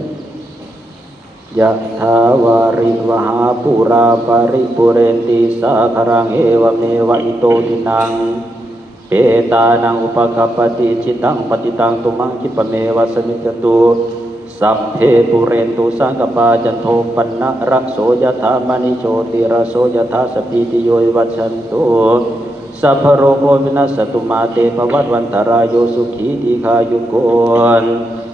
ยะถาวาริวหาปุราปาริปุเรนติสาครังเอวเมวะอิโตทินังเปตานังอุปกัปปติจิตังปฏิตังตุมังคิปะเมวะสมิจจตุสัพเพปุเรนตุสังกปาจันโทปนะระโสยถามณิโชติระโสยถาสปิติโยวัชชันตุสัพพโรโควินัสตุมาเตภวัตวันตรายโยสุขีทีฆายุโกน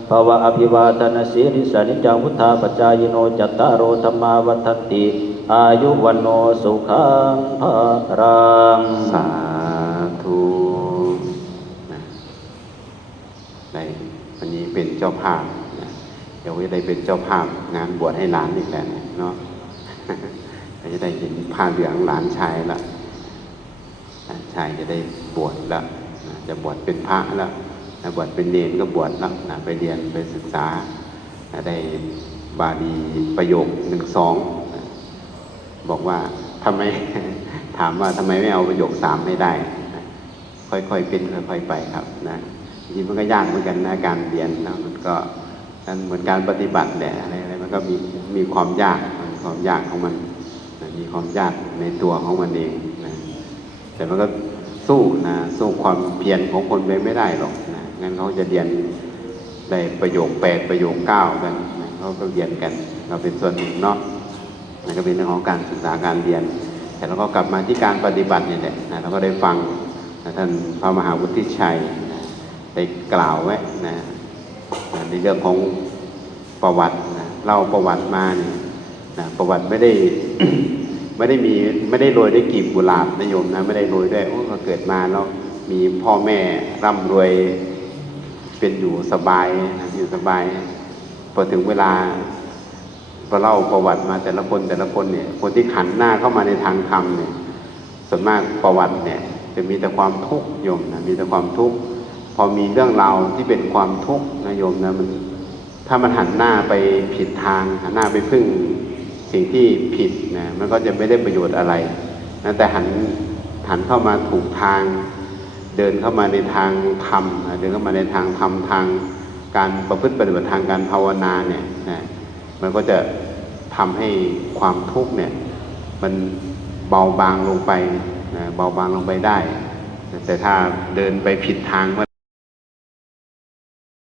ภวะอภิวาทนาสีริสานิจังพุทธาปัจจายโนจัตตารโอธรรมาวัฏติอายุวันโนสุขังภะรังสาธุในวันนี้เป็นเจ้าภาพเดี๋ยวจะได้เป็นเจ้าภาพงานบวชให้หลานอีกแล้วเนาะจะได้เห็นผ้าเหลืองหลานชายละหลานชายจะได้บวชแล้วจะบวชเป็นพระแล้วบวชเป็นเนรก็บวชแล้วไปเรียนไปศึกษาได้บาลีประโยค1-2บอกว่าทำไมถามว่าทำไมไม่เอาประโยค3ให้ได้ค่อยๆเป็นค่อยๆไปครับนะจริงมันก็ยากเหมือนกันนะการเรียนนะมันก็เหมือนการปฏิบัติแหละอะไรมันก็มีความยากของมัน ความยากในตัวของมันเองนะแต่มันก็สู้นะสู้ความเพียรของคนไปไม่ได้หรอกนะงั้นเขาจะเรียนได้ประโยค8ประโยค9กันนะเขาก็เรียนกันเราเป็นส่วนหนึ่งเนาะนั่นก็เป็นเรื่องของการศึกษาการเรียนแต่เราก็กลับมาที่การปฏิบัตินี่แหละนะเราก็ได้ฟังนะท่านพระมหาวุฒิชัยนะได้กล่าวไว้นะในเรื่องของประวัตินะเล่าประวัติมาเนี่ยนะประวัติไม่ได้ ไม่ได้โรยด้วยกลีบกุหลาบนะโยมนะไม่ได้โรยด้วยเขาเกิดมาแล้วมีพ่อแม่ร่ำรวยเป็นอยู่สบายนะอยู่สบายพอถึงเวลาพอเล่าประวัติมาแต่ละคนเนี่ยคนที่หันหน้าเข้ามาในทางธรรมเนี่ยส่วนมากประวัติเนี่ยจะมีแต่ความทุกข์โยมนะมีแต่ความทุกข์พอมีเรื่องราวที่เป็นความทุกข์นะโยมนะมันถ้ามันหันหน้าไปผิดทางหันหน้าไปพึ่งสิ่งที่ผิดนะมันก็จะไม่ได้ประโยชน์อะไรนะแต่หันเข้ามาถูกทางเดินเข้ามาในทางธรรมนะเดินเข้ามาในทางธรรมทางการประพฤติปฏิบัติทางการภาวนาเนี่ยนะมันก็จะทำให้ความทุกข์เนี่ยมันเบาบางลงไปนะเบาบางลงไปได้แต่ถ้าเดินไปผิดทาง